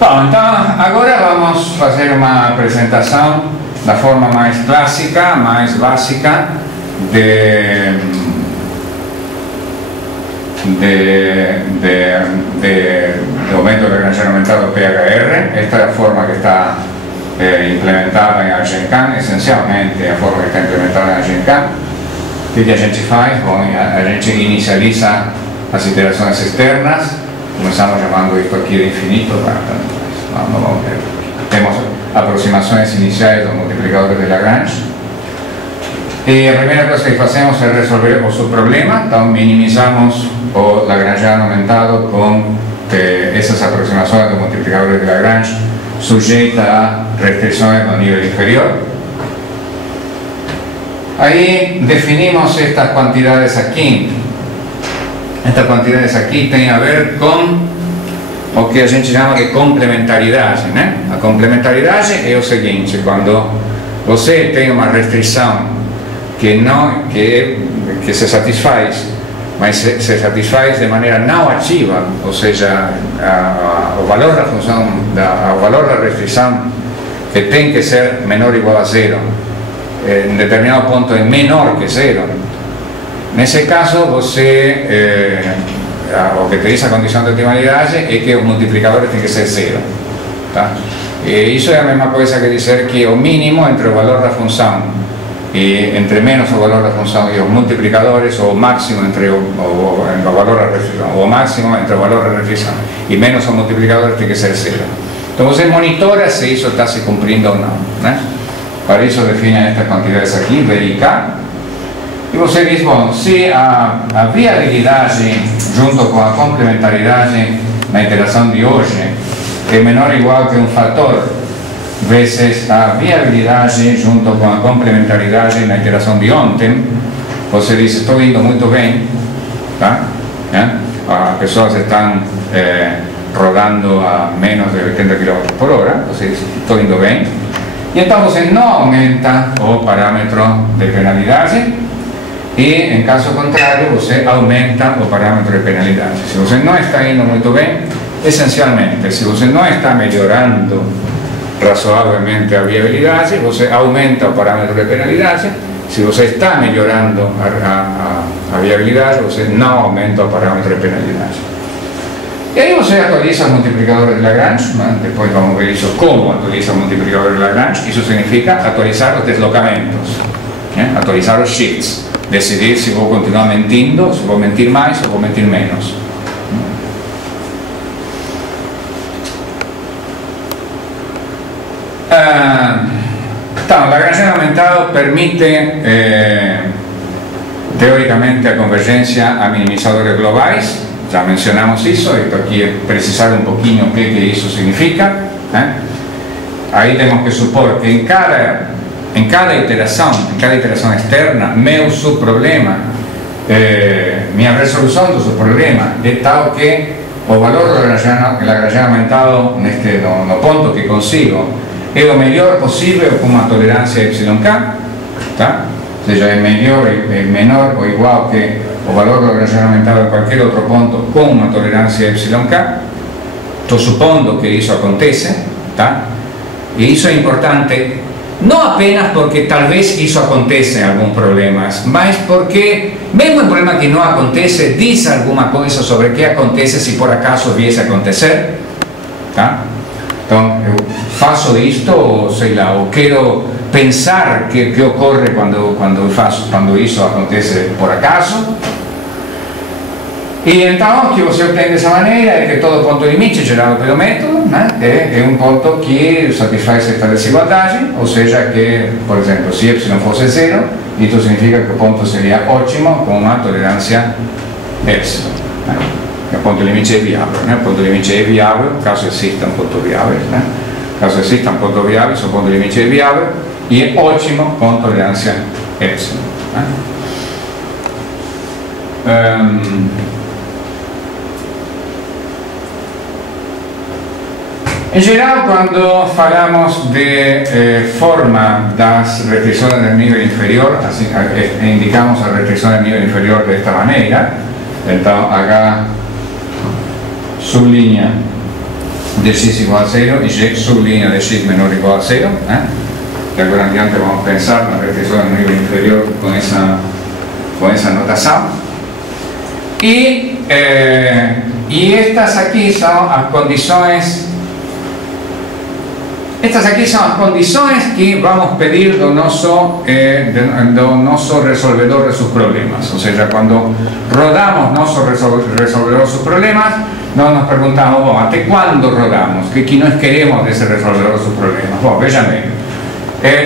Bom, então agora vamos fazer uma apresentação da forma mais clássica, mais básica do método Lagrangiano aumentado PHR. Esta é a forma que está implementada em AlGenCAN, essencialmente a forma que está implementada em AlGenCAN. O que a gente faz? Bom, a gente inicializa as iterações externas, começamos chamando isto aqui de infinito, não vamos ver. Temos aproximações iniciais dos multiplicadores de Lagrange. E a primeira coisa que fazemos é resolver o subproblema, então minimizamos o Lagrangiano aumentado com essas aproximações dos multiplicadores de Lagrange sujeita a restrições no nível inferior. Aí definimos estas quantidades aqui. Estas quantidades aqui têm a ver com o que a gente chama de complementaridade, né? A complementaridade é o seguinte: quando você tem uma restrição que se satisfaz, mas se satisfaz de maneira não ativa, ou seja, o valor da função, o valor da restrição, que tem que ser menor ou igual a zero, em determinado ponto é menor que zero. Nesse caso, você, o que te diz a condição de otimalidade é que os multiplicadores têm que ser zero, tá? E isso é a mesma coisa que dizer que o mínimo entre o valor da função e entre menos o valor da função e os multiplicadores, ou o máximo entre o valor da restrição, ou o máximo entre o valor da restrição e menos os multiplicadores tem que ser zero. Então você monitora se isso está se cumprindo ou não, né? Para isso define estas quantidades aqui, V e K. E você diz, bom, se a viabilidade junto com a complementaridade na iteração de hoje é menor ou igual que um fator vezes a viabilidade junto com a complementaridade na iteração de ontem, você diz, estou indo muito bem, tá? As pessoas estão rodando a menos de 80 km por hora, você diz, estou indo bem, e então você não aumenta o parâmetro de penalidade, e em caso contrário você aumenta o parâmetro de penalidade. Se você não está indo muito bem, essencialmente, se você não está melhorando razoavelmente a viabilidade, você aumenta o parâmetro de penalidade. Se você está melhorando a viabilidade, você não aumenta o parâmetro de penalidade. E aí você atualiza os multiplicadores de Lagrange, né? Depois vamos ver isso, como atualiza os multiplicadores de Lagrange. Isso significa atualizar os deslocamentos, né? Atualizar os shifts, decidir se vou continuar mentindo, se vou mentir mais ou vou mentir menos. Então, o Lagrangiano aumentado permite teoricamente a convergência a minimizadores globais. Já mencionamos isso, estou aqui a precisar um pouquinho o que isso significa, né? Aí temos que supor que em cada iteração externa, meu subproblema, minha resolução do subproblema é tal que o valor do Lagrangiano aumentado no ponto que consigo é o melhor possível com uma tolerância εk, tá? Ou seja, é menor ou igual que o valor do Lagrangiano aumentado em qualquer outro ponto com uma tolerância εk. Estou supondo que isso acontece, tá? E isso é importante não apenas porque talvez isso aconteça em alguns problemas, mas porque mesmo em problema que não acontece, diz alguma coisa sobre o que acontece se por acaso viesse a acontecer, tá? Então eu faço isto, ou sei lá, ou quero pensar que ocorre quando isso acontece por acaso. E então o que você obtém dessa maneira é que todo ponto limite gerado pelo método, né, é um ponto que satisfaz esta desigualdade, ou seja que, por exemplo, se y fosse zero, isso significa que o ponto seria ótimo com uma tolerância epsilon. Né? O ponto limite é viável, né? O ponto limite é viável caso existam pontos viáveis, né? Caso existam pontos viáveis, o ponto limite é viável e é ótimo com tolerância epsilon. Né? Em geral, quando falamos de forma das restrições do nível inferior, assim, indicamos a restrição do nível inferior desta maneira. Então, H sublinha de x igual a 0 e G sublinha de x menor ou igual a 0. De agora em diante vamos pensar na restrição do nível inferior com essa notação. E estas aqui são as condições. Estas aqui são as condições que vamos pedir do nosso resolvedor de seus problemas. Ou seja, quando rodamos nosso resolvedor de seus problemas, nós nos perguntamos, bom, até quando rodamos? Que nós queremos desse resolvedor de seus problemas? Bom, vejam bem.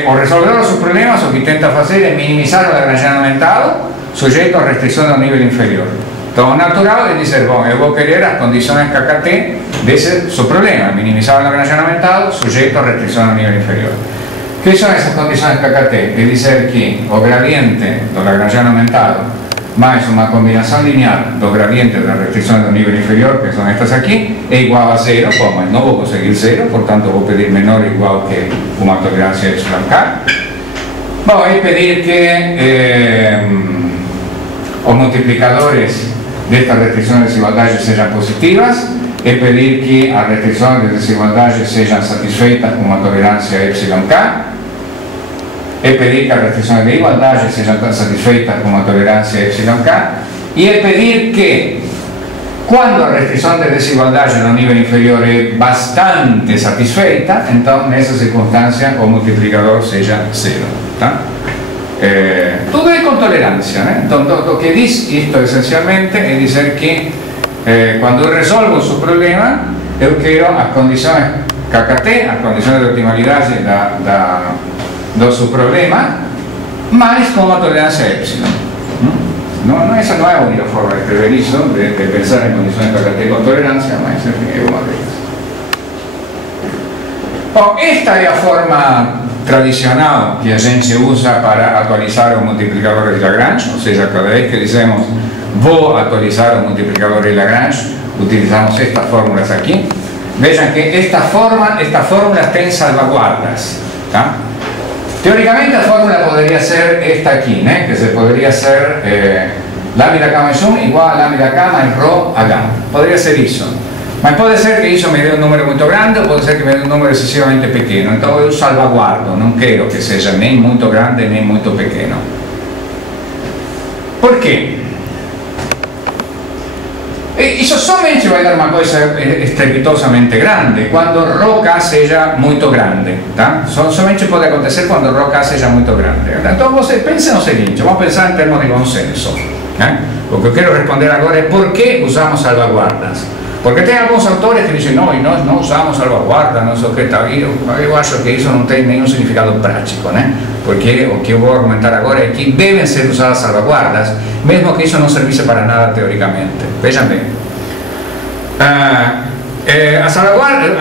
O resolvedor de seus problemas o que tenta fazer é minimizar o Lagrangiano aumentado sujeito à restrição do nível inferior. Então, o natural é dizer, bom, eu vou querer as condições KKT desse seu problema, minimizar o Lagrangiano aumentado sujeito à restrição do nível inferior. O que são essas condições KKT? É dizer que o gradiente do Lagrangiano aumentado mais uma combinação linear do gradiente das restrições do nível inferior, que são estas aqui, é igual a zero. Bom, mas não vou conseguir zero, portanto vou pedir menor ou igual que uma tolerância epsilon K. Bom, é pedir que os multiplicadores destas restrições de desigualdade sejam positivas, é pedir que as restrições de desigualdade sejam satisfeitas com uma tolerância epsilon K, é pedir que as restrições de igualdade sejam satisfeitas com uma tolerância epsilon K, e é pedir que, quando a restrição de desigualdade no nível inferior é bastante satisfeita, então, nessa circunstância, o multiplicador seja zero. Tá? Tudo é com tolerância, né? Então, o que diz isto essencialmente é dizer que quando eu resolvo o seu problema, eu quero as condições KKT, as condições de optimalidade do seu problema, mas com uma tolerância epsilon. Essa não é a única forma de escrever isso, de pensar em condições KKT com tolerância, mas enfim, é uma delas. Bom, esta é a forma tradicional que a gente usa para atualizar o multiplicador de Lagrange, ou seja, cada vez que dizemos vou atualizar o multiplicador de Lagrange, utilizamos estas fórmulas aqui. Vejam que esta fórmula tem salvaguardas. Tá? Teoricamente a fórmula poderia ser esta aqui, né? Que se poderia ser lambda K mais 1 igual a lambda K mais ρ H. Poderia ser isso. Mas pode ser que isso me dê um número muito grande ou pode ser que me dê um número excessivamente pequeno. Então eu salvaguardo, não quero que seja nem muito grande nem muito pequeno. Por quê? Isso somente vai dar uma coisa estrepitosamente grande quando ρk seja muito grande. Tá? Somente pode acontecer quando ρk seja muito grande. Então você pense no seguinte, vamos pensar em termos de consenso. O que eu quero responder agora é por que usamos salvaguardas. Porque tem alguns autores que dizem, não, e nós não usamos salvaguarda, não sei o que tal. Eu acho que isso não tem nenhum significado prático, né? Porque o que eu vou argumentar agora é que devem ser usadas salvaguardas, mesmo que isso não servisse para nada teoricamente. Vejam bem. As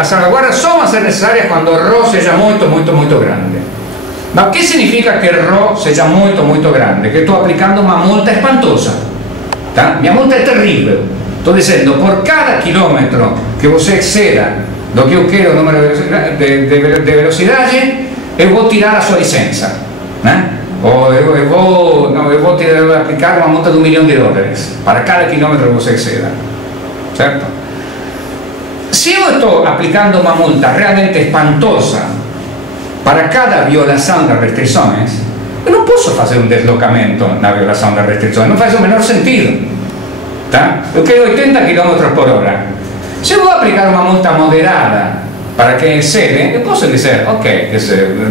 salvaguardas só vão ser necessárias quando ρ seja muito, muito, muito grande. Mas o que significa que ρ seja muito, muito grande? Que estou aplicando uma multa espantosa. Tá? Minha multa é terrível. Estou dizendo, por cada quilômetro que você exceda do que eu quero o número de velocidade, eu vou tirar a sua licença. Né? Ou eu vou aplicar uma multa de $1 milhão para cada quilômetro que você exceda. Certo? Se eu estou aplicando uma multa realmente espantosa para cada violação das restrições, eu não posso fazer um deslocamento na violação das restrições, não faz o menor sentido. Tá? Eu quero 80 km por hora. Se eu vou aplicar uma multa moderada para quem excede, eu posso dizer, ok,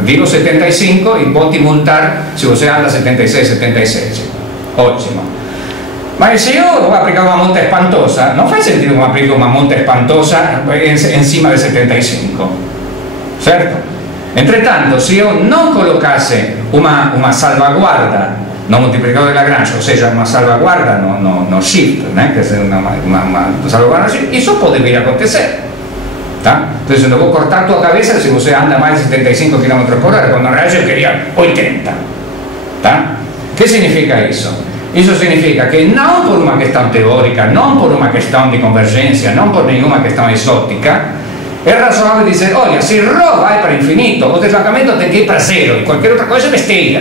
digo 75 e vou te multar se você anda 76, 77. Ótimo. Ma se io devo applicare una monta espantosa, non fa sentire come applico una monta espantosa encima del 75, certo? Entretanto, se io non collocasse una salvaguarda no multiplicador de Lagrange, o sea, una salvaguarda no shift, ¿no? Que es una salvaguarda shift, eso puede vir a acontecer. ¿Tá? Entonces no puedo cortar tu cabeza si usted anda más de 75 km por hora, cuando en realidad yo quería 80. ¿Tá? ¿Qué significa eso? Eso significa que no por una cuestión teórica, no por una cuestión de convergencia, no por ninguna cuestión exótica, es razonable decir, oye, si ρ va para infinito, o deslocamento tiene que ir para cero, y cualquier otra cosa es besteira.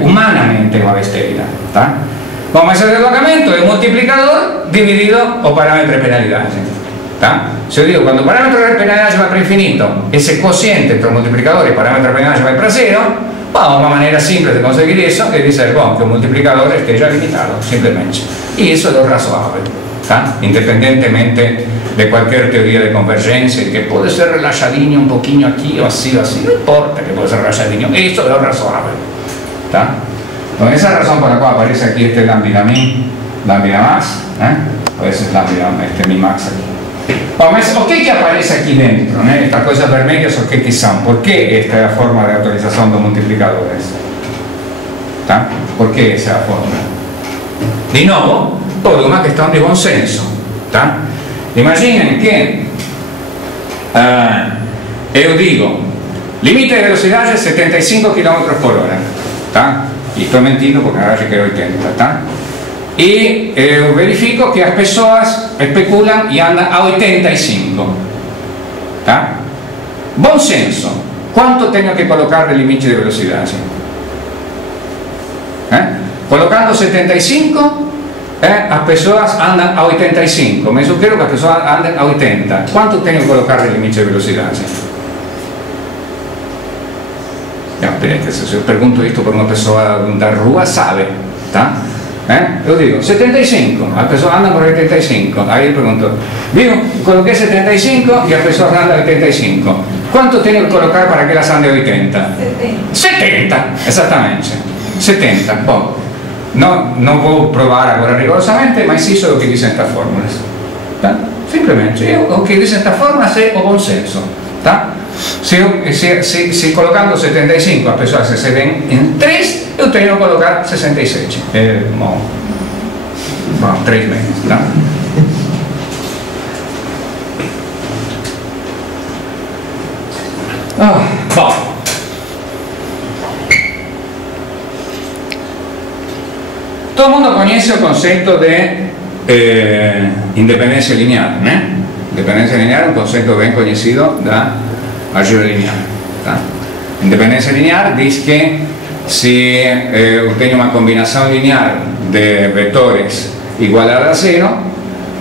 Humanamente una besteira. ¿Tá? Como ese deslocamento es un multiplicador dividido o parámetro de penalidad. ¿Tá? Se yo digo, cuando el parámetro de penalidad va para infinito, ese cociente entre el multiplicador y el parámetro de penalidad va para cero, una manera simple de conseguir eso es decir, bueno, que el multiplicador esté ya limitado, simplemente. Y eso es lo razonable, ¿tá? Independientemente de cualquier teoría de convergencia, que puede ser relajadinho un poquito aquí o así, no importa que puede ser relajadinho, eso es lo razonable. ¿Tá? Con esa razón por la cual aparece aquí este lambda min, lambda max, a veces lambda mi max aquí. O que aparece aquí dentro, estas cosas vermelhas, o que son? ¿Por qué esta es la forma de autorización de multiplicadores? ¿Tá? ¿Por qué esa forma? De nuevo, por una cuestión de buen senso. ¿Tá? Imaginen que yo digo, límite de velocidad es 75 km por hora. ¿Tá? Y estoy mentindo porque ahora quiero 80. ¿Tá? Y verifico que las personas especulan y andan a 85. ¿Tá? Buen senso, ¿cuánto tengo que colocar de límite de velocidad? Colocando 75, las personas andan a 85. Me sugiero que las personas anden a 80. ¿Cuánto tengo que colocar de límite de velocidad? No, espérate, se yo pregunto esto por una persona da rua, sabe, ¿tá? Yo digo, 75, las personas andan por 85, ahí le pregunto, digo, coloqué 75 y las personas andan a 85, ¿cuánto tengo que colocar para que las ande a 80? 70, exactamente, 70, bueno, no puedo probar ahora rigorosamente, ma sí soy lo que dicen estas fórmulas, ¿tá? Simplemente, yo lo que dicen estas fórmulas es o buen senso, ¿tá? Si colocando 75 las personas se ven en 3, yo tengo que colocar 66. Bueno, 3 menos. ¿No? Bueno. Todo el mundo conoce el concepto de independencia lineal. Independencia lineal es un concepto bien conocido de álgebra lineal. ¿Tá? Independencia lineal dice que si tengo una combinación lineal de vectores igualada a 0,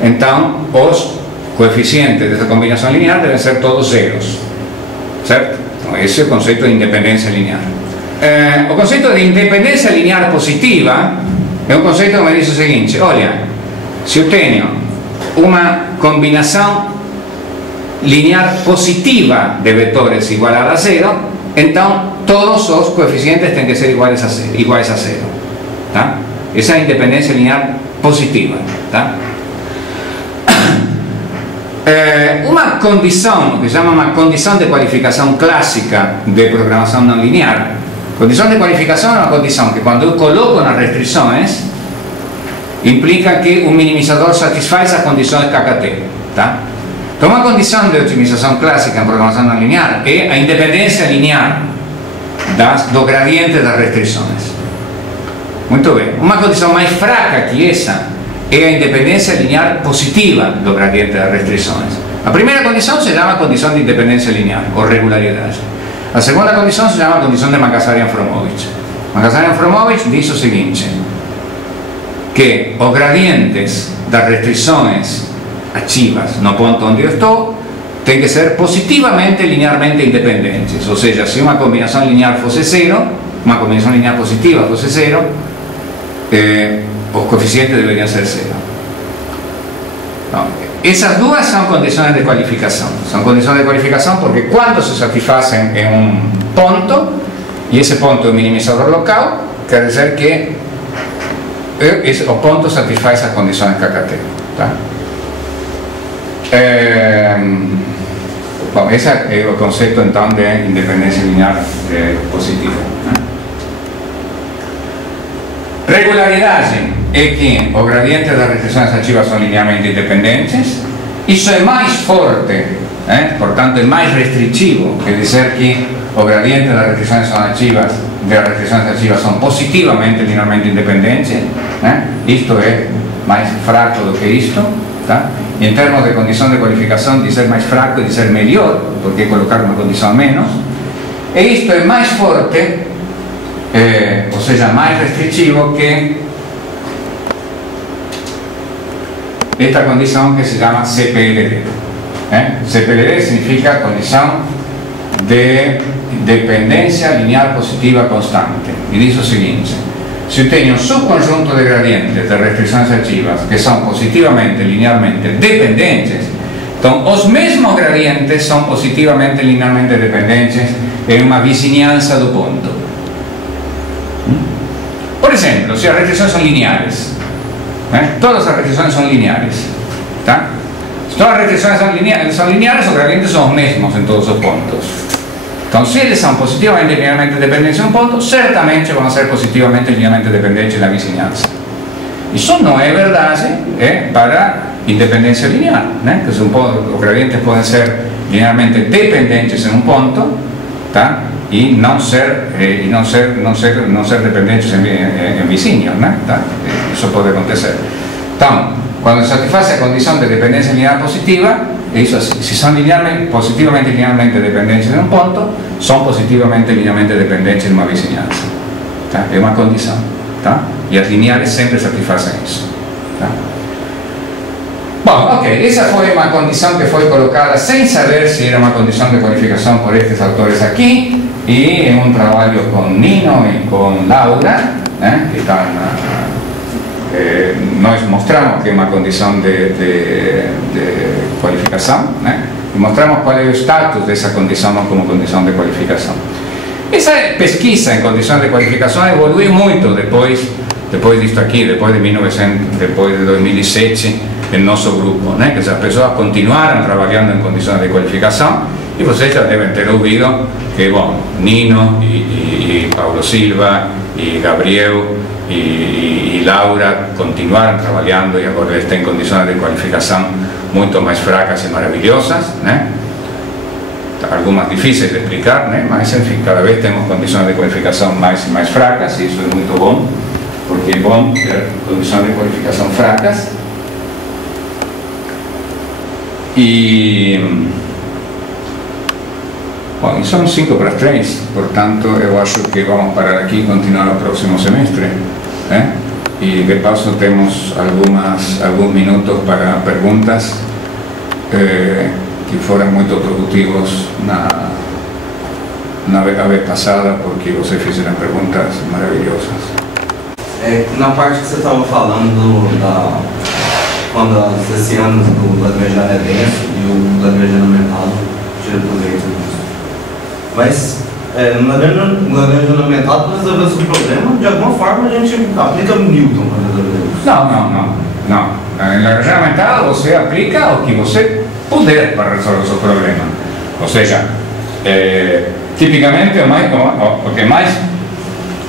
entonces los coeficientes de esa combinación lineal deben ser todos ceros. ¿Cierto? Ese es el concepto de independencia lineal. El concepto de independencia lineal positiva es un concepto que me dice lo siguiente: oye, si yo tengo una combinación lineal positiva de vectores igualada a 0, entonces todos los coeficientes tienen que ser iguales a 0. ¿Tá? Esa es independencia lineal positiva. ¿Tá? Una condición que se llama una condición de cualificación clásica de programación no lineal. Condición de cualificación es una condición que cuando yo coloco unas restricciones implica que un minimizador satisface esas condiciones KKT. ¿Tá? Entonces, una condición de optimización clásica en programación no lineal es la independencia lineal dos gradientes de las restricciones. Muy bien. Una condición más fraca que esa es la independencia lineal positiva de los gradientes de las restricciones. La primera condición se llama condición de independencia lineal o regularidad. La segunda condición se llama condición de Makasarian-Fromovich. Makasarian-Fromovich dice lo siguiente: que los gradientes de las restricciones activas no punto donde yo estoy tienen que ser positivamente linealmente independientes. O sea, si una combinación lineal fuese 0, una combinación lineal positiva fuese 0, los coeficientes deberían ser 0. No. Esas dos son condiciones de cualificación. Son condiciones de cualificación porque cuando se satisfacen en un punto, y ese punto es un minimizador local, quiere decir que o ponto satisfaz as condições KKT, tá? Bom, esse é o conceito então de independência linear positiva, né? Regularidade é que os gradientes das restrições ativas são linearmente independentes. Isso é mais forte, portanto é mais restritivo que dizer que os gradientes das restrições ativas são positivamente linearmente independentes. Isto é mais fraco do que isto, tá? Em termos de condição de qualificação, dizer mais fraco é dizer melhor, porque colocar uma condição menos. E isto é mais forte, ou seja, mais restritivo que esta condição que se chama CPLD. CPLD significa condição de dependência linear positiva constante. E diz o seguinte: se eu tenho um subconjunto de gradientes de restrições ativas que são positivamente linearmente dependentes, então os mesmos gradientes são positivamente linearmente dependentes em uma vizinhança do ponto. Por exemplo, se as restrições são lineares, todas as restrições são lineares, tá? Se todas as restrições são lineares, os gradientes são os mesmos em todos os pontos. Então, se eles são positivamente linearmente dependentes em um ponto, certamente vão ser positivamente linearmente dependentes na vizinhança. Isso não é verdade para independência linear, né? Que os gradientes podem ser linearmente dependentes em um ponto, tá? E não ser dependentes em vizinhos, né? Tá? Isso pode acontecer. Então, quando se satisfaz a condição de dependência linear positiva, é isso assim: se são positivamente linearmente dependentes em um ponto, são positivamente linearmente dependentes em uma vizinhança, tá? É uma condição, tá? E as lineares sempre satisfazem isso, tá? Bom, ok, essa foi uma condição que foi colocada sem saber se era uma condição de qualificação por estes autores aqui, e em um trabalho com Nino e com Laura, né, que estão nós mostramos que é uma condição de qualificação, né, e mostramos qual é o status dessa condição como condição de qualificação. Essa pesquisa em condições de qualificação evoluiu muito depois disto aqui, depois de 2007, em nosso grupo, né, que as pessoas continuaram trabalhando em condições de qualificação, e vocês já devem ter ouvido que, bom, Nino e Paulo Silva e Gabriel e Laura continuaram trabalhando, e agora eles têm condições de qualificação muito mais fracas e maravilhosas, né? Algumas difíceis de explicar, né? Mas enfim, cada vez temos condições de qualificação mais fracas, e isso é muito bom, porque é bom ter condições de qualificação fracas. E bom, são 5:3, portanto eu acho que vamos parar aqui e continuar no próximo semestre, né? E de passo temos alguns minutos para perguntas que foram muito produtivos na vez passada, porque vocês fizeram perguntas maravilhosas. Na parte que você estava falando quando as hessianas do Lagrangiano é denso e o Lagrangiano aumentado tira proveito disso. Mas no Lagrangiano aumentado, para resolver esse problema, de alguma forma a gente aplica Newton para resolver isso. Não. No Lagrangiano aumentado você aplica o que você puder para resolver o seu problema. Ou seja, tipicamente o que mais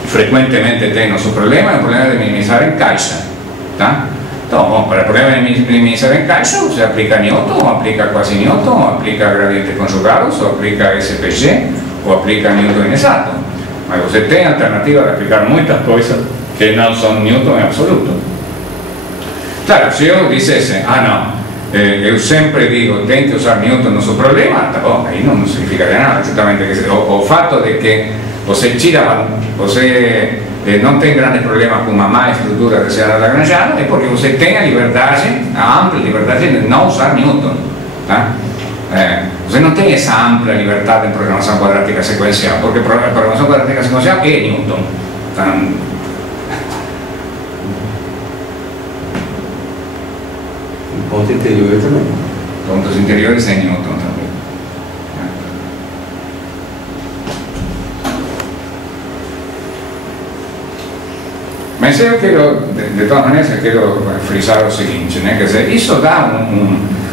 frequentemente tem no seu problema é o problema de minimizar em caixa, tá? Então, bom, para o problema de minimizar em caixa, você aplica Newton, ou aplica quase Newton, ou aplica gradientes conjugados, ou aplica SPG, ou aplica Newton inexato. Mas você tem a alternativa de aplicar muitas coisas que não são Newton em absoluto. Claro, se eu dissesse, eu sempre digo, tem que usar Newton no seu problema, tá bom, aí não significaria nada, justamente o fato de que você não tem grandes problemas com uma má estrutura reservada lagrangiana, é porque você tem a ampla liberdade de não usar Newton, tá? Você não tem essa ampla liberdade em programação quadrática sequencial, porque a programação quadrática sequencial é Newton. Então, ponto interior também. Pontos interiores é Newton também. Mas eu quero, de todas maneiras, eu quero frisar o seguinte, né? Quer dizer, isso dá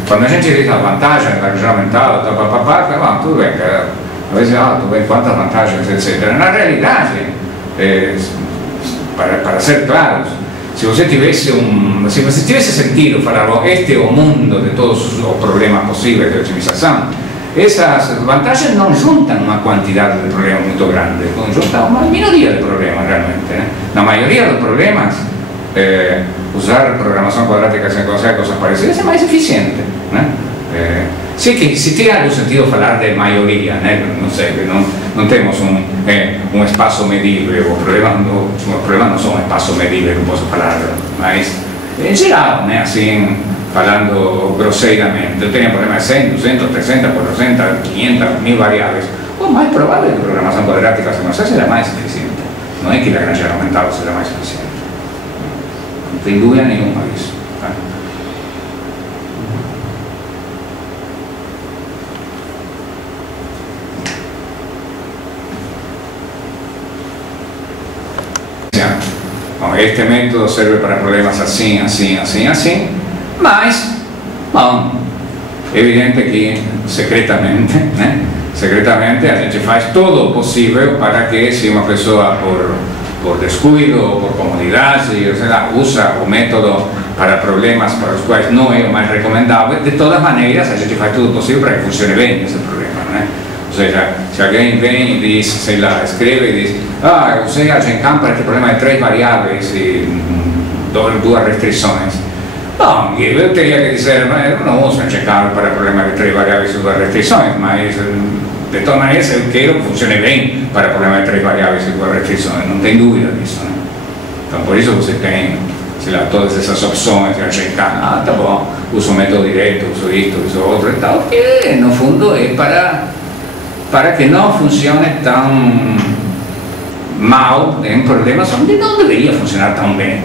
quando a gente diz a vantagem da região mental, tudo bem, às vezes, tudo bem, quantas vantagens, etc. Na realidade, para ser claros, se você tivesse sentido falar, este é o mundo de todos os problemas possíveis de otimização, essas vantagens não juntam uma quantidade de problemas muito grande, juntam uma minoria de problemas realmente, né? Na maioria dos problemas, usar programação quadrática sem conseguir coisas parecidas é mais eficiente, né? Sim que se tem algum sentido falar de maioria, né? Não sei, não temos um espaço medível, os problemas não são um espaço medível, não posso falar, mas em geral, né? Assim, falando grosseiramente, eu tenho problemas de 100, 200, 300, 400, 500, 1000 variáveis. O mais provável é que a programação quadrática sem conseguir seja mais eficiente. Não é que a granja aumentada seja mais eficiente. Não tem dúvida nenhuma disso. Tá? Bom, este método serve para problemas assim, assim, assim, assim, mas, bom, é evidente que secretamente, né? Secretamente a gente faz todo o possível para que, se uma pessoa por descuido ou por comodidade, usa o método para problemas para os quais não é o mais recomendável, de todas maneiras a gente faz tudo possível para que funcione bem esse problema, né? Ou seja, se alguém vem e diz, sei lá, escreve e diz, eu usei a GenCam para este problema de 3 variáveis e 2 restrições. Bom, eu teria que dizer, eu não uso a GenCam para problemas de 3 variáveis e 2 restrições, mas de todas maneiras eu quero que funcione bem para problemas de 3 variáveis e 2 restrições, não tem dúvida disso, né? Então por isso você tem, sei lá, todas essas opções, a GenCam, tá bom, uso o método direto, uso isto, uso outro e tal, que no fundo é para que não funcione tão mal em problemas onde não deveria funcionar tão bem.